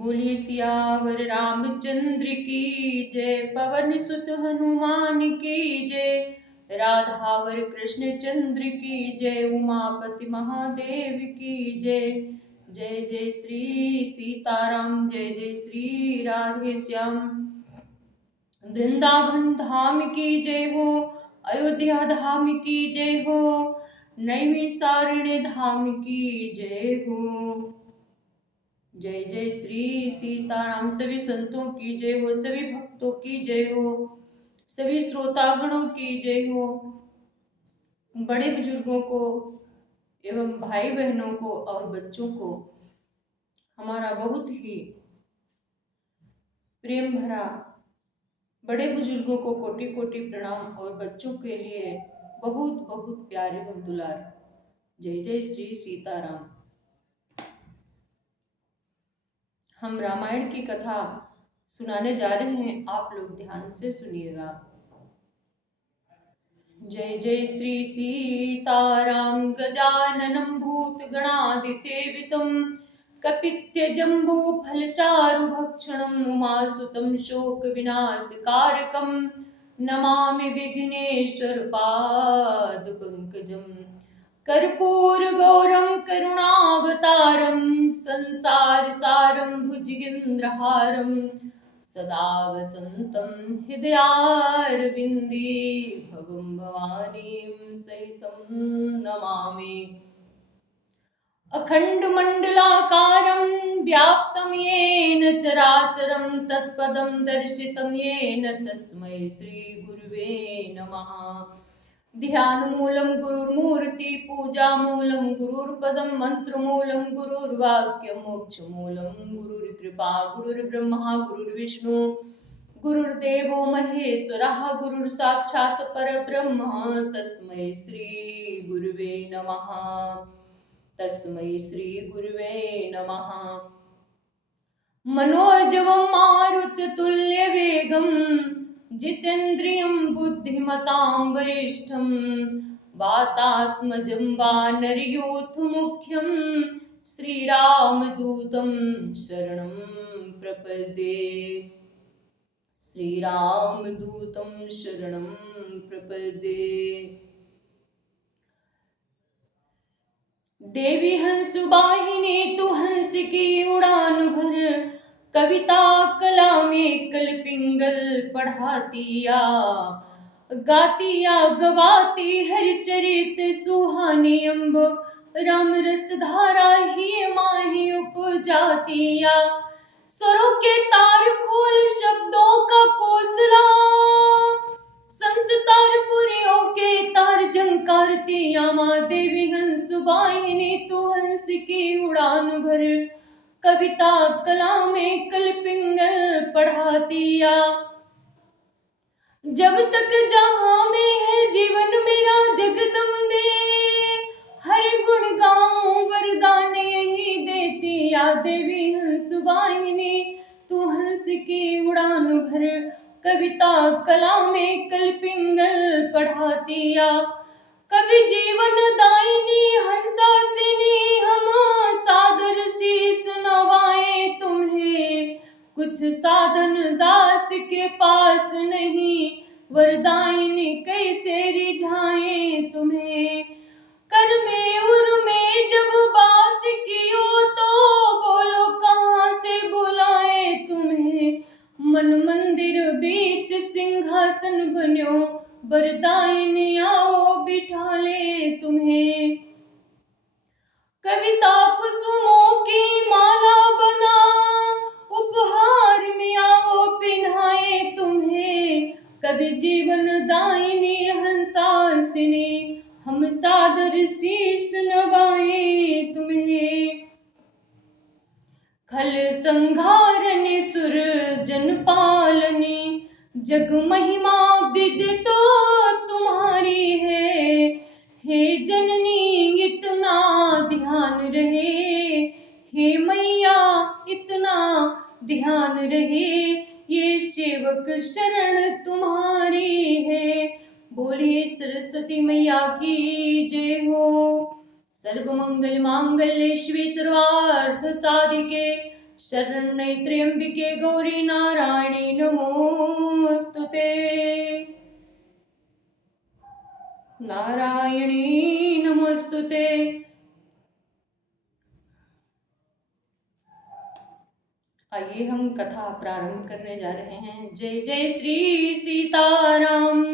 बोलिए सियावर रामचंद्र की जय। पवन सुत हनुमान की जय। राधावर कृष्ण चंद्र की जय। उमापति महादेव की जय। जय जय श्री सीताराम, जय जय श्री राधे श्याम। वृंदावन धाम की जय हो, अयोध्या धाम की जय हो, नैमिषारण्य धाम की जय हो। जय जय श्री सीताराम। सभी संतों की जय हो, सभी भक्तों की जय हो, सभी श्रोतागणों की जय हो। बड़े बुजुर्गों को एवं भाई बहनों को और बच्चों को हमारा बहुत ही प्रेम भरा बड़े बुजुर्गों को कोटि कोटि प्रणाम और बच्चों के लिए बहुत बहुत प्यार एवं दुलार। जय जय श्री सीताराम। हम रामायण की कथा सुनाने जा रहे हैं, आप लोग ध्यान से सुनिएगा। जय जय श्री सीताराम। गजाननं भूतगणादिसेवितं कपित्थजम्बूफलचारुभक्षणं उमासुतं शोकविनाशकारकं नमामि विघ्नेश्वरपादपङ्कजं। कर्पूरगौरं करुणावतारं संसारसारं भुजगेन्द्रहारं सदा वसन्तं हृदयारविन्दे भवं भवानीं सहितं नमामि। अखण्डमण्डलाकारं व्याप्तं येन चराचरं तत्पदं दर्शितं येन तस्मै श्रीगुरुवे नमः। ध्यानमूलं गुरुर्मूर्ति, पूजामूलं गुरुर्पदं, मंत्रमूलं गुरुर्वाक्यं, मोक्षमूलं गुरुर्कृपा। गुरुर्ब्रह्मा गुरुर्विष्णु गुरुर्देवो महेश्वरः, गुरुर्साक्षात् परब्रह्म तस्मै श्री गुरुवे नमः। तस्मै श्री गुरुवे नमः। मनोजवं मारुततुल्यवेगं जितेन्द्रियं बुद्धिमतां वरिष्ठं वातात्मजं वानरयूथमुख्यं श्रीरामदूतं शरणं प्रपद्ये। श्रीरामदूतं शरणं प्रपद्ये। देवी हंसवाहिनी तू हंस की उड़ान भर, कविता कला में कल पिंगल पढ़ातिया। गातिया गवाती हर चरित सुहानी अम्ब, राम रस धारा ही माही उपजातिया। स्वरों के तार खोल शब्दों का कोसला, संत तारपुरियों के तार झंकारतिया। माँ देवी हंस वाहिनी तू हंस की उड़ान भर, कविता कला में कल पिंगल पढ़ातिया। जब तक जहाँ में है जीवन मेरा जगदम्बे, हर गुण गाऊं वरदान यही देती या। देवी हंस वाहिनी तू हंस की उड़ान भर, कविता कला में कल पिंगल पढ़ातिया। कवि जीवन दायिनी हंसासिनी हम सादर शीस नवाए तुम्हें। कुछ साधन दास के पास नहीं, वरदायिनी कैसे रिझाए तुम्हें। कर में उर में जब बास कियो तो बोलो कहाँ से बुलाए तुम्हें। मन मंदिर बीच सिंहासन बन्यो, वरदायिनी आओ बिठा ले तुम्हें। कविता कुसुमों की माला बना, उपहार में आओ पिन्हाए तुम्हें। कवि जीवन दायिनी हंसासिनी, हम सादर शीश नवाए तुम्हें। खल संघारनि सुर जन पालनी, जग महिमा विदितो तुम्हारी है। हे जननी इतना ध्यान रहे, हे मैया इतना ध्यान रहे, ये सेवक शरण तुम्हारी है। बोलिए सरस्वती मैया की जय हो। सर्वमंगल मांगल्ये शिवे सर्वार्थ साधिके शरण्ये त्र्यंबिके गौरी नारायणी नमोस्तुते। नारायणी नमोस्तुते। आइए हम कथा प्रारंभ करने जा रहे हैं। जय जय श्री सीताराम।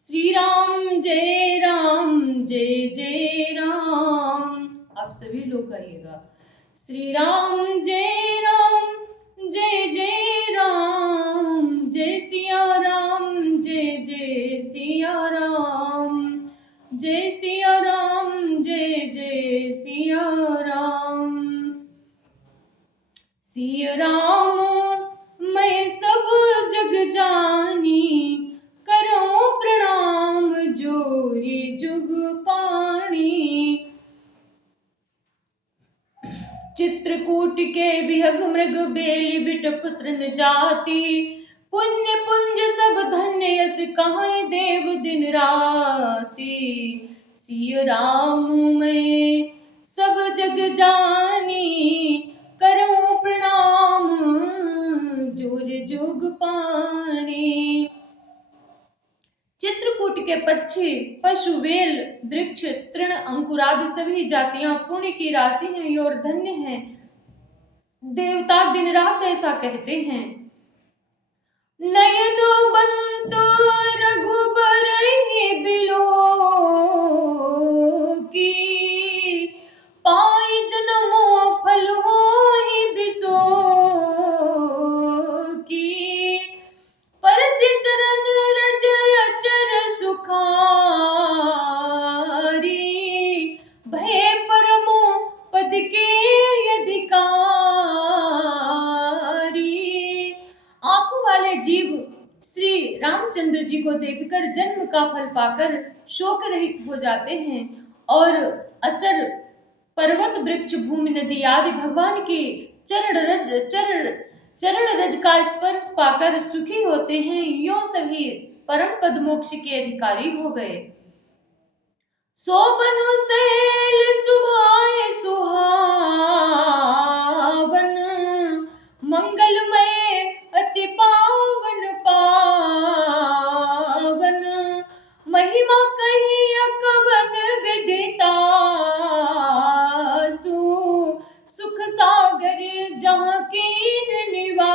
श्री राम जय राम जय जय राम। आप सभी लोग गाइएगा। श्री राम जय राम जय जय राम। जय सिया राम जय जय सिया राम। जय सिया राम जय जय सिया राम। सिया राम मैं सब जग जानी, करो प्रणाम जोरी जुग पाणी। चित्रकूट के विहग मृग बेली बिट पुत्र न जाति, पुण्य पुंज सब धन्य यस कहाई देव दिन राति। सिया राम मैं सब जग जानी, करो प्रणाम जोर जुग पाणी। चित्रकूट के पक्षी, पशु, वेल, वृक्ष, तृण, अंकुरादि सभी जातियां पुण्य की राशि हैं और धन्य हैं। देवता दिन रात ऐसा कहते हैं। नयन बंत रघुबर बिलो की, पाई जन्मो फल होहि बिसो की। परसि चरण रज अचर सुखारी, भय परमो पद के अधिकारी। आंखों वाले जीव श्री रामचंद्र जी को देखकर जन्म का फल पाकर शोक रहित हो जाते हैं और अचर पर्वत, वृक्ष, भूमि, नदी आदि भगवान के चरण रज का स्पर्श पाकर सुखी होते हैं। यो सभी परम पद मोक्ष के अधिकारी हो गए। सोबनु शैल सुभाए सुहावन, मंगलमय अति पावन पावन। महिमा कही अकवन विदितासु, सुख सागर जहाँ कीन निवासु।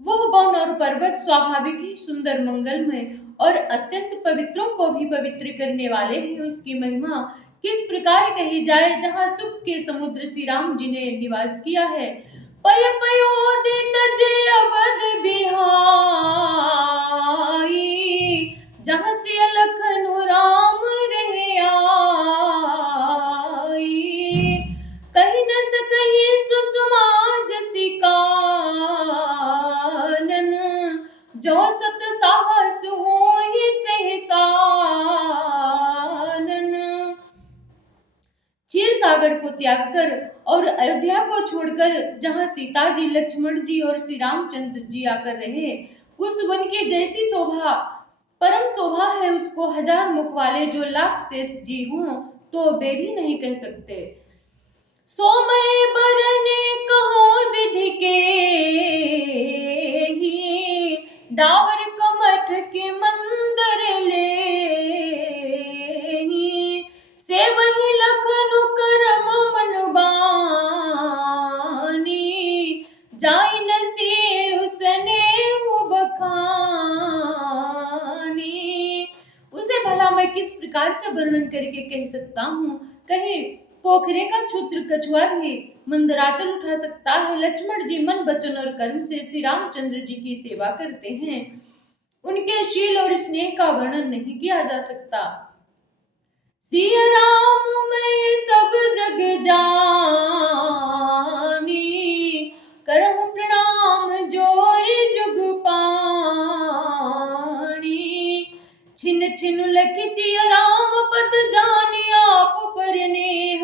वह वन और पर्वत स्वाभाविक ही सुंदर, मंगलमय और अत्यंत पवित्रों को भी पवित्र करने वाले हैं। उसकी महिमा किस प्रकार कही जाए, जहाँ सुख के समुद्र श्री राम जी ने निवास किया है। पय पयोदित जे अवध बिहाई, जहाँ से लखनु राम रहे आई। कही न सकही सुषमा जसि कानन, जो सत साहस होहि सहसानन। क्षीर सागर को त्याग कर और अयोध्या को छोड़कर जहाँ सीता जी, लक्ष्मण जी और श्री रामचंद्र जी आकर रहे, उस वन की जैसी शोभा, परम शोभा है उसको हजार मुख वाले जो लाख शेष जी हों तो वे भी नहीं कह सकते। सोमय बरने कहो विधि के ही, डावर कमठ के मंदर ले ही। से वही लखनु करम मनुबानी, जाई नसील उसने बखानी। उसे भला मैं किस प्रकार से वर्णन करके कह सकता हूँ। कहे पोखरे का क्षुद्र कछुआ भी मंदराचल उठा सकता है। लक्ष्मण जी मन, वचन और कर्म से श्री रामचंद्र जी की सेवा करते हैं। उनके शील और स्नेह का वर्णन नहीं किया जा सकता। सिया राम मैं सब जग जानी, करहु प्रणाम जोरी जुग पाणी। छिन छिन लखि सिया राम पद जानी, आप पर नेह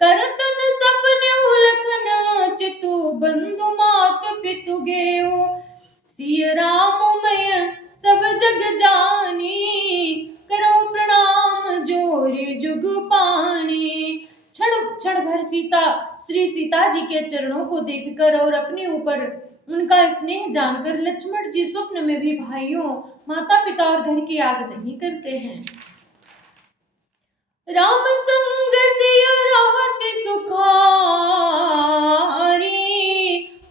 करतन सपने उलखन। चितु बंधु मात पितु गेहु, सिया राम मैं सब जग जानी, करो प्रणाम जोरी जुग पाणी। क्षण भर श्री सीता जी के चरणों को देखकर और अपने ऊपर उनका स्नेह जानकर लक्ष्मण जी स्वप्न में भी भाइयों, माता पिता और घर की याद नहीं करते हैं। राम संग सिय रहत सुखारी,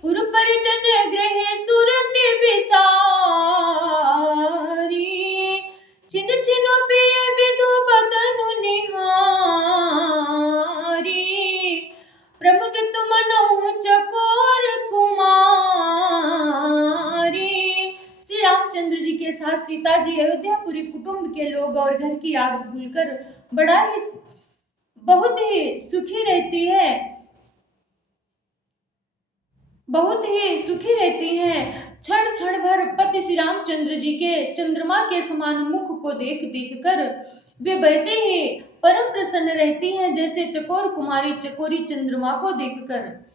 पुर परिजन गृह सुरति बिसारी, छिन छिन पिय विधु बदनु निहारी, प्रमुदित मनहु चकोर कुमारी। श्री रामचंद्र जी के साथ सीता जी अयोध्यापुरी कुटुंब के लोग और घर की याद भूलकर बहुत ही सुखी रहती हैं। क्षण क्षण भर पति श्री रामचंद्र जी के चंद्रमा के समान मुख को देख कर वे वैसे ही परम प्रसन्न रहती हैं जैसे चकोर कुमारी चकोरी चंद्रमा को देखकर।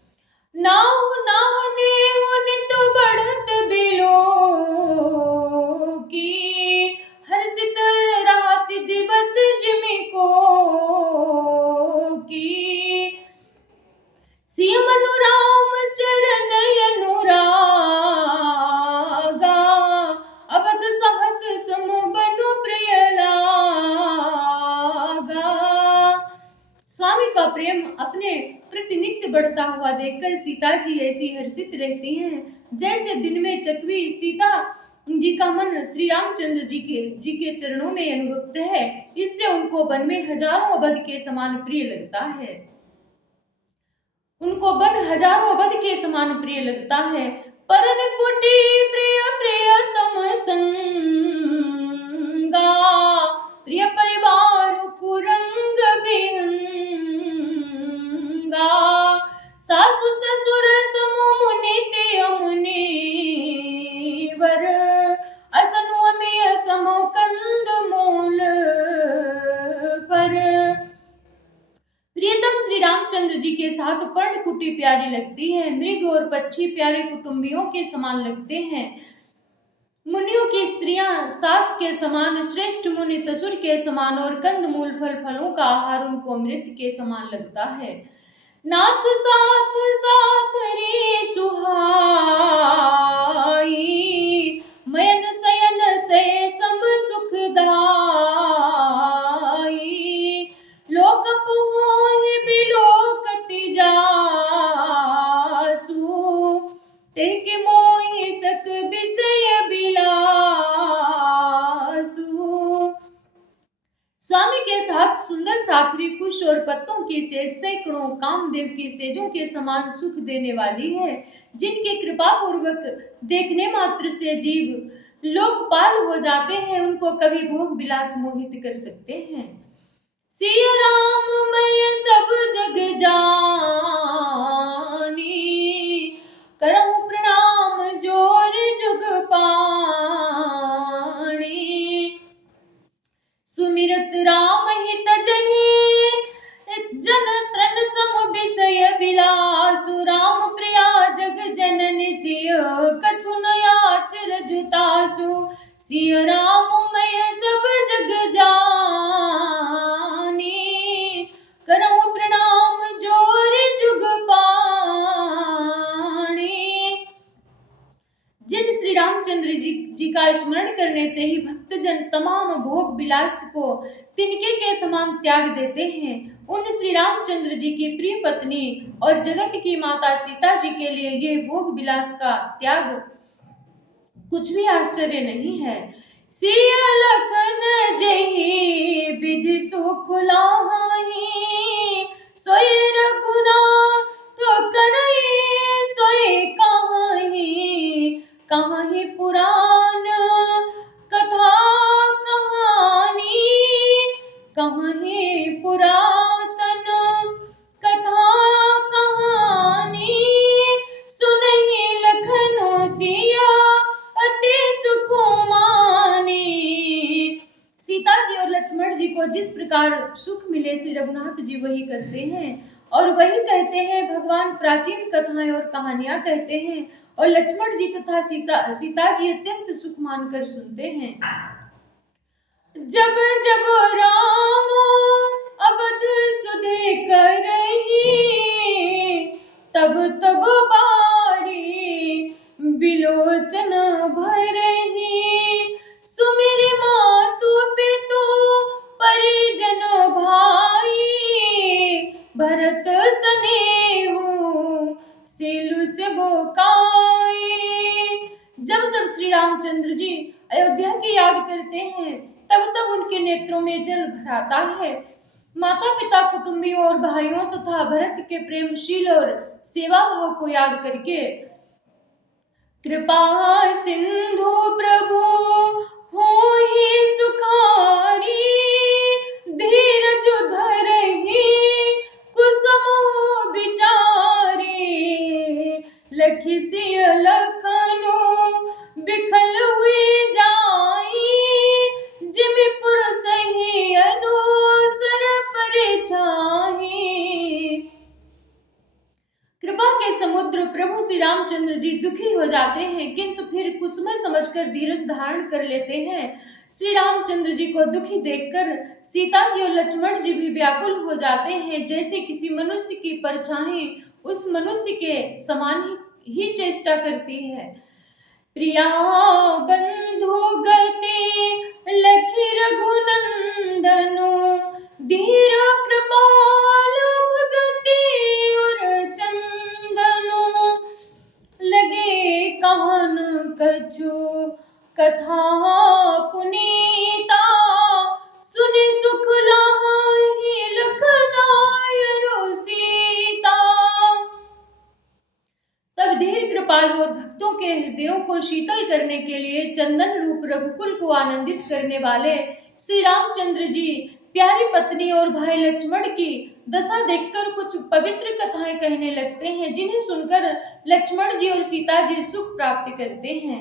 नाहु नाहने नित बढ़त बिलो की, हर्षित रात दिवस जिमि को की, सिय मनु राम चरण अनुरागा, अवध सहस सम बनु प्रिय लागा। स्वामी का प्रेम अपने प्रति नित्य बढ़ता हुआ देखकर सीता जी ऐसी हर्षित रहती हैं जैसे दिन में चकवी सीता जी का मन श्री रामचंद्र जी के चरणों में अनुरक्त है। इससे उनको वन में हजारों अवध के समान प्रिय लगता है। परन कुटी प्रिय प्रियतम संगा, प्रिय परिवार कुरंग बिहंगा, सासु ससुर समु मुनि मुनिवर, असनु अमिय समो कंद मूल पर। प्रियतम श्री रामचंद्र जी के साथ पर्णकुटी प्यारी लगती है, मृग और पक्षी प्यारे कुटुंबियों के समान लगते हैं। मुनियों की स्त्रियां सास के समान, श्रेष्ठ मुनि ससुर के समान और कंद मूल फलों का आहार उनको अमृत के समान लगता है। नाथ साथ साथ रे सुहाई, मयन सयन से सम सुखदाई, लोक पुहि बिलोकति जासु, तेह के मोहि सक विषय बिलासु। स्वामी के साथ सुंदर साथरी कुश और पत्तों की सेज सैकड़ों कामदेव की सेजों के समान सुख देने वाली है, जिनके कृपा पूर्वक देखने मात्र से जीव लोकपाल हो जाते हैं, उनको कभी भोग विलास मोहित कर सकते हैं। सिय राम मैं सब जग जानी, करहु प्रणाम जोर जुग पाणी, सुमिरत राम हित जहि जन तृण सम विषय बिलासु, राम प्रिया जग जननि सिय कछु न याचर जुतासु, सिय राम मैं सब जग जानी, करहु प्रणाम जोर जुग पाणी। जिन श्री रामचंद्र जी का स्मरण करने से ही भक्तजन तमाम भोग विलास को तिनके के समान त्याग देते हैं, उन श्री रामचंद्र जी की प्रिय पत्नी और जगत की माता सीता जी के लिए ये भोग विलास का त्याग कुछ भी आश्चर्य नहीं है। सिय लखन जहि विधि सुख लाहि, सोई रघुनाथ करई सोई काहि, कहाहि पुराण कथा कहानी, कहाहि पुरातन कथा कहानी, सुनहि लखनु सिया अति सुकुमानी। सीता जी और लक्ष्मण जी को जिस प्रकार सुख मिले श्री रघुनाथ जी वही करते हैं और वही कहते हैं। भगवान प्राचीन कथाएं और कहानियां कहते हैं और लक्ष्मण जी तथा सीता जी अत्यंत सुख मानकर सुनते हैं। जब जब राम अवध सुधे करहि, भरत सनेहु सेलु से बोकाई। जब जब श्री रामचंद्र जी अयोध्या की याद करते हैं तब तब उनके नेत्रों में जल भर आता है। माता पिता कुटुंबियों और भाइयों तथा भरत के प्रेमशील और सेवा भाव को याद करके कृपा सिंधु प्रभु हो ही सुखारी, धीरज धरहि कुसुम बिचारी, लखि सिय लखनु बिखल हुई जाई, जिमिपुर सही अनुसर परिछाई। कृपा के समुद्र प्रभु श्री रामचंद्र जी दुखी हो जाते हैं किंतु फिर कुसुम समझकर धीरज धारण कर लेते हैं। श्री रामचंद्र जी को दुखी देखकर सीता जी और लक्ष्मण जी भी व्याकुल हो जाते हैं, जैसे किसी मनुष्य की परछाई उस मनुष्य के समान ही चेष्टा करती है। प्रिया बंधु गति लखि रघुनंदनो, धीर कृपाल भगति और चंदनो, लगे कहन कछु कथा पुनीता, सुनि सुख लाहि लखनायरु सीता। तब धीर कृपालु और भक्तों के हृदयों को शीतल करने के लिए चंदन रूप रघुकुल को आनंदित करने वाले श्री रामचंद्र जी प्यारी पत्नी और भाई लक्ष्मण की दशा देखकर कुछ पवित्र कथाएं कहने लगते हैं, जिन्हें सुनकर लक्ष्मण जी और सीता जी सुख प्राप्त करते हैं।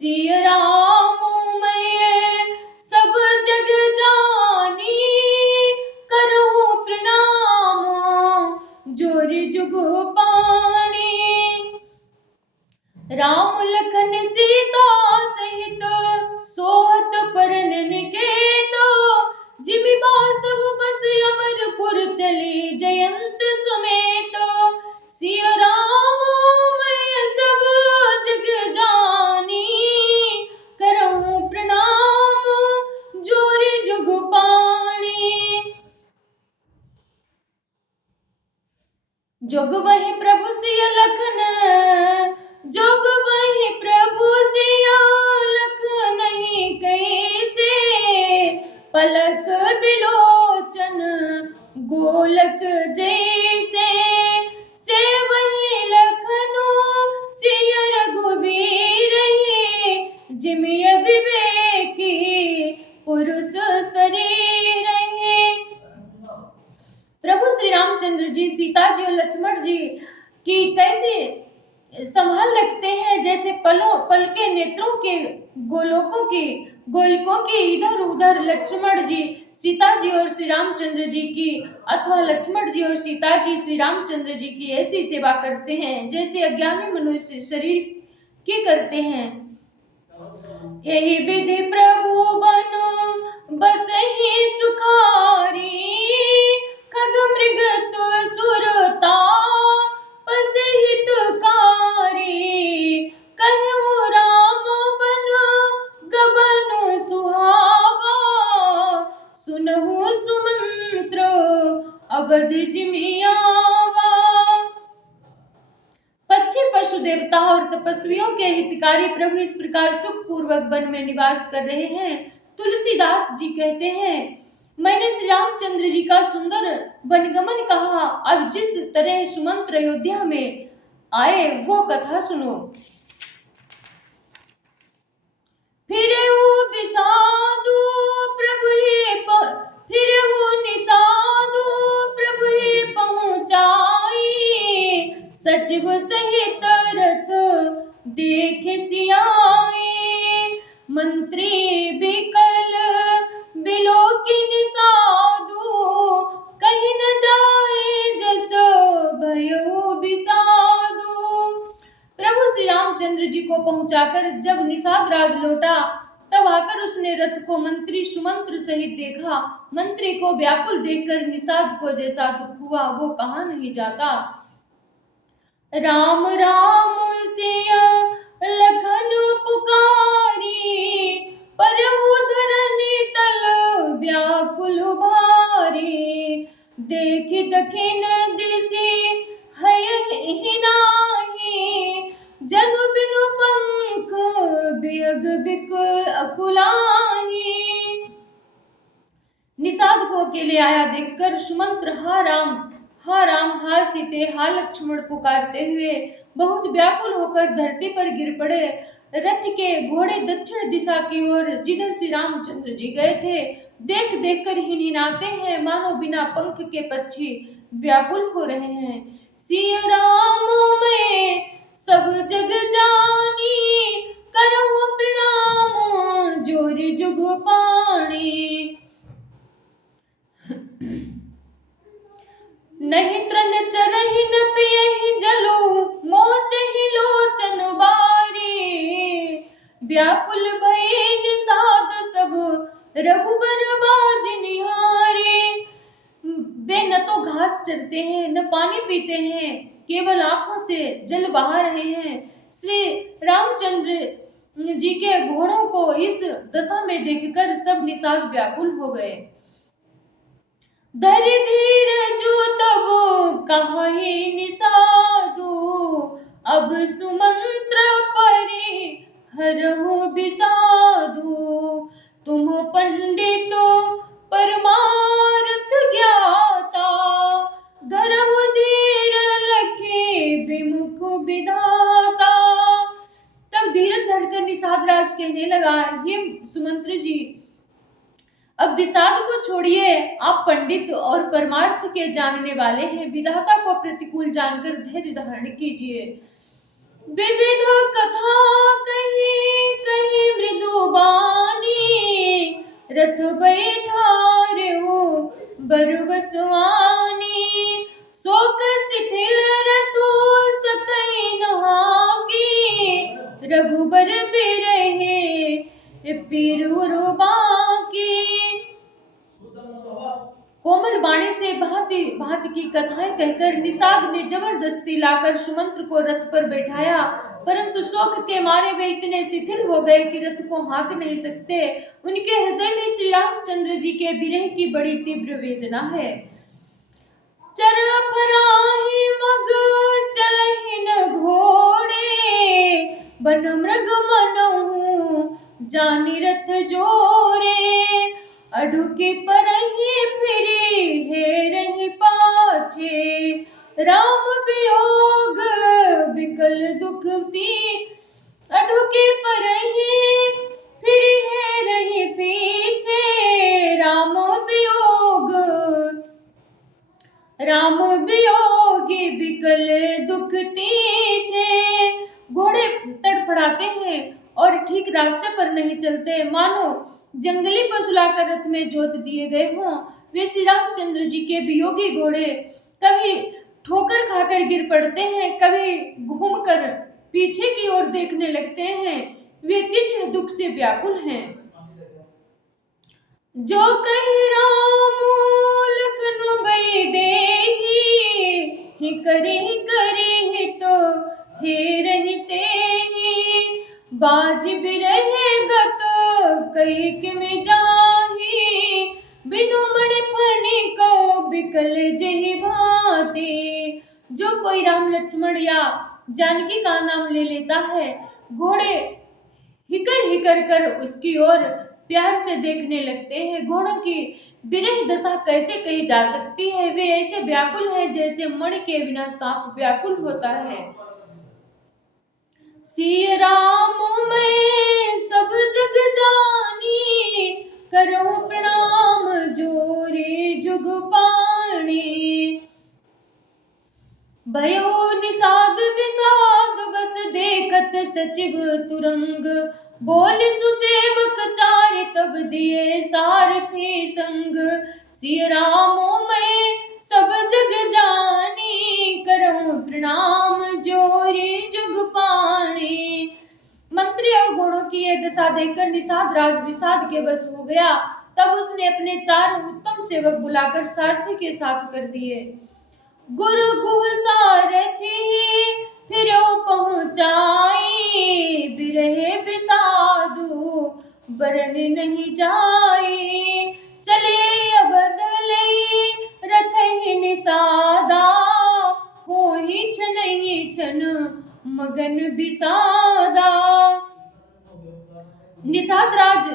सिय राम मैं सब जग जानी, करहु प्रणाम जोरि जुग पाणी, राम लखन सीता सहित सोहत परन निकेत, जिमि बासव बस अमरपुर चली जयंत समेत। सिय राम मैं सब जग जानी, करहु प्रणाम जोरि जुग पाणी, जोग वही प्रभु सिय लखन, जोग वही प्रभु सिय लखनहि कैसे, पलक बिलोचन गोलक जैसे, से वही लखनु सिय रघुबीर, जिमि विवेकी पुरुष शरीर। प्रभु श्री रामचंद्र जी सीता जी और लक्ष्मण जी की कैसे संभाल रखते हैं, जैसे पल के नेत्रों के गोलकों की इधर उधर लक्ष्मण जी सीता जी और श्री रामचंद्र जी की अथवा लक्ष्मण जी और सीता जी श्री रामचंद्र जी की ऐसी सेवा करते हैं जैसे अज्ञानी मनुष्य शरीर की करते हैं। यही विधि प्रभु बन बसहि सुखारी, खग मृग सुरता पस हितकारी, कहु राम बन गबन सुहावा, सुनहु सुमंत्र अवध जिमि आवा। पक्षी पशु देवता और तपस्वियों के हितकारी प्रभु इस प्रकार सुख पूर्वक वन में निवास कर रहे हैं। तुलसीदास जी कहते हैं, मैंने श्री रामचंद्र जी का सुंदर वनगमन कहा, अब जिस तरह सुमंत्र अयोध्या में आए वो कथा सुनो। फिरेहु बिसाधु प्रभु फिरेहु निसाधु प्रभु पहुँचाई, सचिव सहित रथ देख सियाई, मंत्री बिकल बिलोकिन साधु, कहीं न जाए जस भयो बिसाधु। प्रभु श्री रामचंद्र जी को पहुंचाकर जब निषाद राज लौटा तब आकर उसने रथ को मंत्री सुमंत्र सहित देखा। मंत्री को व्याकुल देखकर निषाद को जैसा दुख हुआ वो कहा नहीं जाता। राम राम सिय लखन पुकारी, परहु धरनी तल व्याकुल भारी, देखि दखिन दिसि हयहि नाही, जनु बिनु पंख बियग बिकुल अकुलाही। निषाद को अकेले आया देखकर सुमंत्र हा राम हा सीते हा लक्ष्मण पुकारते हुए बहुत व्याकुल होकर धरती पर गिर पड़े। रथ के घोड़े दक्षिण दिशा की ओर जिधर श्री रामचंद्र जी गए थे देख देख कर हिनहिनाते हैं, मानो बिना पंख के पक्षी व्याकुल हो रहे हैं। सिया राम मैं सब जग जानी, करहु प्रणाम जोरि जुग पाणी। नहीं त्रन चरहि न पियहि जलु, मोचहि लोचन बारी। व्याकुल भये निषाद सब, रघुबर बाज निहारी। वे न तो घास चरते हैं न पानी पीते हैं, केवल आंखों से जल बहा रहे हैं। श्री रामचंद्र जी के घोड़ों को इस दशा में देखकर सब निषाद व्याकुल हो गए। धरि धीर जो तब कहि निषादु, अब सुमंत्र परि हरहु बिसादु। तुम पंडित परमार्थ ज्ञाता, धरहु धीर लखि विमुख विधाता। तब धीरज धरकर निषाद राज कहने लगा, ये सुमंत्र जी अब विषाद को छोड़िए, आप पंडित और परमार्थ के जानने वाले हैं, विधाता को प्रतिकूल जानकर धैर्य धारण कीजिए। विविध कथा कही कही मृदुबानी, रथ बैठारे हो बरबसवानी। शोक शिथिल रथु सकई नहाकी, रघुबर बिरहे पीरुर बाकी। कोमल बाणी से भांति भांति की कथाएं कहकर निषाद ने जबरदस्ती लाकर सुमंत्र को रथ पर बैठाया, परंतु शोक के मारे वे इतने शिथिल हो गए कि रथ को हाँक नहीं सकते। उनके हृदय में श्री रामचंद्र जी के विरह की बड़ी तीव्र वेदना है। चर फराही मग चलहि न घोड़े, बन मृग मनहु जानि रथ जोरे। अढुकी परहि फिरी हेरहि पाछे, राम वियोग विकल दुख ती। अढुकी परहि फिरी हेरहि पीछे, राम वियोगी विकल दुख तीछे। घोड़े तड़फड़ाते हैं और ठीक रास्ते पर नहीं चलते, मानो जंगली पशु लाकर रथ में जोत दिए गए हों। वे श्री रामचंद्र जी के वियोगी घोड़े कभी ठोकर खाकर गिर पड़ते हैं, कभी घूमकर पीछे की ओर देखने लगते हैं। वे तीक्ष्ण दुख से व्याकुल हैं। जो कहि राम लखन भई देहि, ही करी तो हेरहि तेहि। बाज बिरहे गत कई किमि जाहि, बिनु मणि फणि बिकल जहि भांति। जो कोई राम लक्ष्मण या जानकी का नाम ले लेता है, घोड़े हिकर हिकर कर उसकी ओर प्यार से देखने लगते हैं। घोड़ों की विरह दशा कैसे कही जा सकती है, वे ऐसे व्याकुल हैं जैसे मणि के बिना सांप व्याकुल होता है। सिया राम मैं सब जग जानी, करहु प्रणाम जोरि जुग पाणी। भयो निषाद विषाद बस देखत सचिव तुरंग, बोल सुसेवक चारि तब दिए सारथी संग। सिया राम मैं सब जग जानी, करहु प्रणाम जोरि जुग पाणी। मंत्री और घोड़ों की यह दशा देखकर निषाद राज विषाद के बस हो गया। तब उसने अपने 4 उत्तम सेवक बुलाकर सारथी के साथ कर दिए। गुरु गुह सारथी फिरो पहुँचाई, बिरहे विषादु बरन नहीं जाई। चले अब बदलई रथ दर्शन मगन विषादा। निषाद राज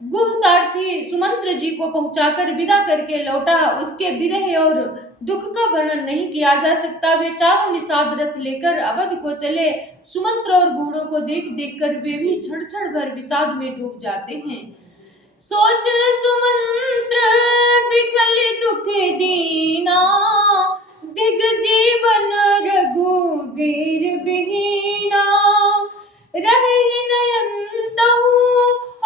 गुह सारथी सुमंत्र जी को पहुंचाकर विदा करके लौटा। उसके विरह और दुख का वर्णन नहीं किया जा सकता। वे चारों निषाद रथ लेकर अवध को चले। सुमंत्र और घोड़ों को देख देख कर वे भी क्षण क्षण भर विषाद में डूब जाते हैं। सोच सुमंत्र विकल दुख दीना, दिग जीवन रघुबीर बिहीना। रहि नयन तहु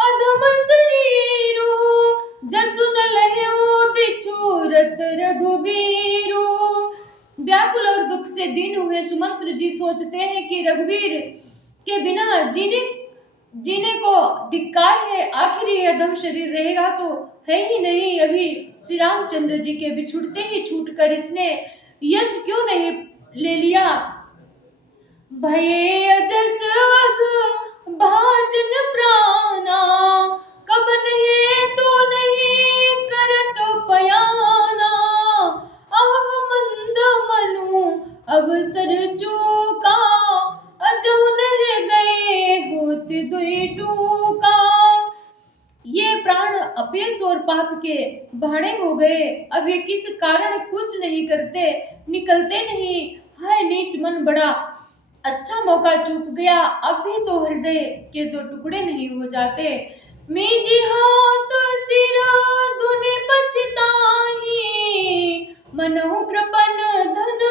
अधम शरीरु, जसु न लह्यो बिछुरत रघुबीरु। व्याकुल और दुख से दीन हुए सुमंत्र जी सोचते हैं कि रघुवीर के बिना जीने को धिक्कार है। आखिर ये अधम शरीर रहेगा तो है ही नहीं। अभी श्री रामचंद्र जी के बिछुड़ते ही छूटकर इसने यश क्यों नहीं ले लिया। भये अजस अघ भाजन प्राणा, कबन है तो नहीं करत पयाना। आह मंद मनु अवसर चूका, अजहु नर गए होत दुई टूका। ये प्राण अपयश और पाप के भाड़े हो गए। अब ये किस कारण कुछ नहीं करते, निकलते नहीं। हाय नीच मन, बड़ा अच्छा मौका चूक गया। अब भी तो हृदय के दो टुकड़े नहीं हो जाते। मेजी हाथ सिर दुनि पछताही, मनहु कृपन धन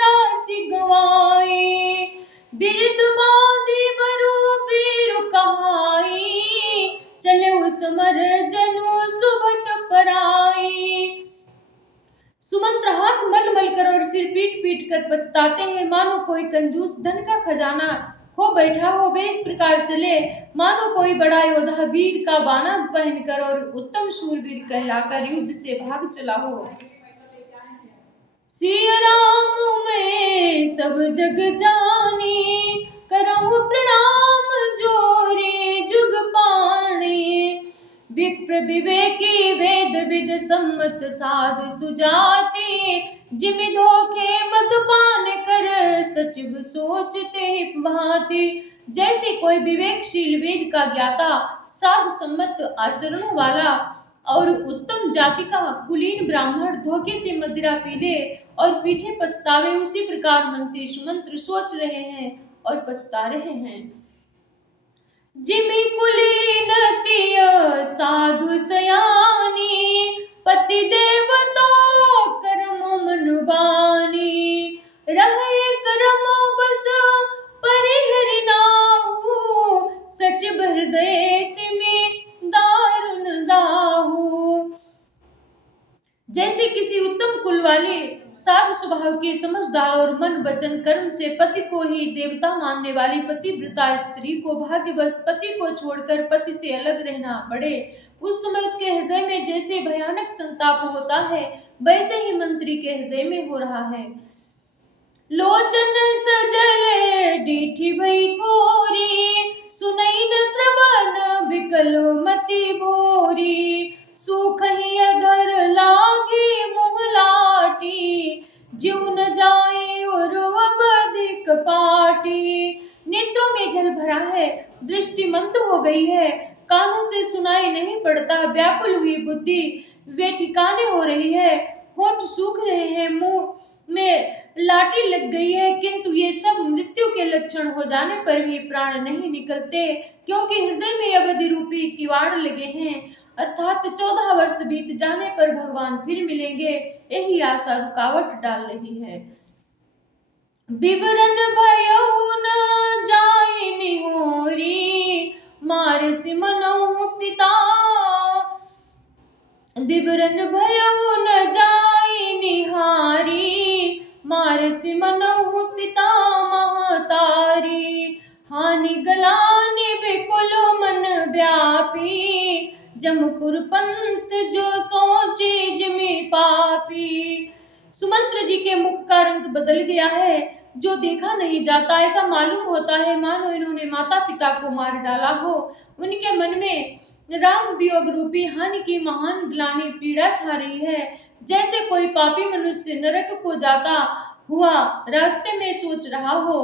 राशि गवाए। बिरद बांधि बरु बीरु कहाई, चले समर जनु सुभट पराई। सुमंत्र हाथ मल मल कर और सिर पीट पीट कर पछताते हैं, मानो कोई कंजूस धन का खजाना खो बैठा हो। वे इस प्रकार चले मानो कोई बड़ा योद्धा वीर का बाना पहनकर और उत्तम शूरवीर कहलाकर युद्ध से भाग चला हो। सिया राम में सब जग जानी, करहु प्रणाम जोरे जुग पाणी। विप्र विवेकी वेद विद सम्मत साध सुजाति, जिमि धोखे मदपान कर सचिव सोचते भांति। जैसे कोई विवेकशील वेद का ज्ञाता, साध सम्मत आचरणों वाला और उत्तम जाति का कुलीन ब्राह्मण धोखे से मदिरा पी ले और पीछे पछतावे, उसी प्रकार मंत्री सुमंत्र सोच रहे हैं और पछता रहे हैं। जिमि कुलीन तिय साधु सयानी, पति देवता कर्म मनुबानी। रहे कर्म बस परिहरि नाहु, सचिव हृदय तिमि दारुण दाहु। जैसे किसी उत्तम कुल वाले साधु स्वभाव के समझदार और मन वचन कर्म से पति को ही देवता मानने वाली पतिव्रता स्त्री को भाग्यवश पति को छोड़कर पति से अलग रहना पड़े, उस समय उसके हृदय में जैसे भयानक संताप होता है, वैसे ही मंत्री के हृदय में हो रहा है। लोचन सजल डीठी भई थोरी, सुनई न श्रवण विकल मति भोरी। सुख ही अधर लागे मुँह लाटी, जीव न जाए और अब अधिक पाटी। नेत्रों में जल भरा है, दृष्टि मंद हो गई है, कानों से सुनाई नहीं पड़ता। व्याकुल हुई बुद्धि वे ठिकाने हो रही है, होठ सूख रहे हैं, मुंह में लाठी लग गई है, किंतु ये सब मृत्यु के लक्षण हो जाने पर भी प्राण नहीं निकलते, क्योंकि हृदय में अवधि रूपी किवाड़ लगे हैं। अर्थात 14 वर्ष बीत जाने पर भगवान फिर मिलेंगे, यही आशा रुकावट डाल रही है। विवरण भयउ न जाय निहोरी, मार सिमनहु पिता। विवरण भयउ न जाय निहारी, मार सिमनहु पिता महतारी। हानि गलानि विपुल मन व्यापी, जमपुर पंथ जो सोचे जिमि पापी। सुमंत्र जी के मुख का रंग बदल गया है, जो देखा नहीं जाता। ऐसा मालूम होता है मानो इन्होंने माता पिता को मार डाला हो। उनके मन में राम वियोग रूपी हानि की महान ग्लानि पीड़ा छा रही है। जैसे कोई पापी मनुष्य नरक को जाता हुआ रास्ते में सोच रहा हो,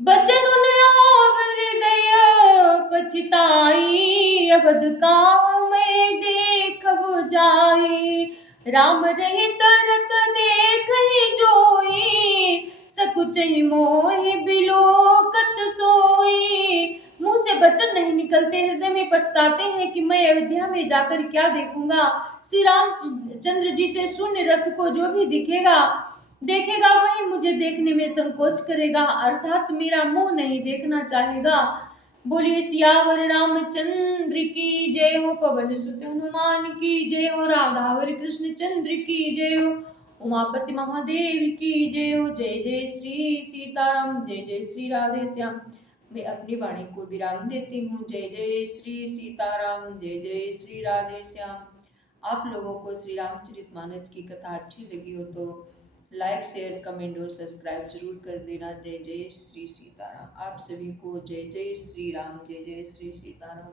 बचन उन आवर गया पछताई, अवध गाँव में देखब जाई, राम रही तरत देख ही जोई, सकुच ही मोहि बिलोकत सोई। मुंह से वचन नहीं निकलते, हृदय में पछताते हैं कि मैं अयोध्या में जाकर क्या देखूंगा। श्री रामचंद्र जी से शून्य रथ को जो भी देखेगा वही मुझे देखने में संकोच करेगा, अर्थात मेरा मुंह नहीं देखना चाहेगा। बोलिए सियावर रामचंद्र की जय हो, पवन सुत हनुमान की जय हो, राधावर कृष्ण चंद्र की जय हो, उमापति महादेव की जय हो। जय जय श्री सीताराम, जय जय श्री राधे श्याम। मैं अपनी वाणी को विराम देती हूँ। जय जय श्री सीताराम, जय जय श्री राधे श्याम। आप लोगों को श्री रामचरितमानस की कथा अच्छी लगी हो तो लाइक शेयर कमेंट और सब्सक्राइब जरूर कर देना। जय जय श्री सीताराम। आप सभी को जय जय श्री राम, जय जय श्री सीताराम।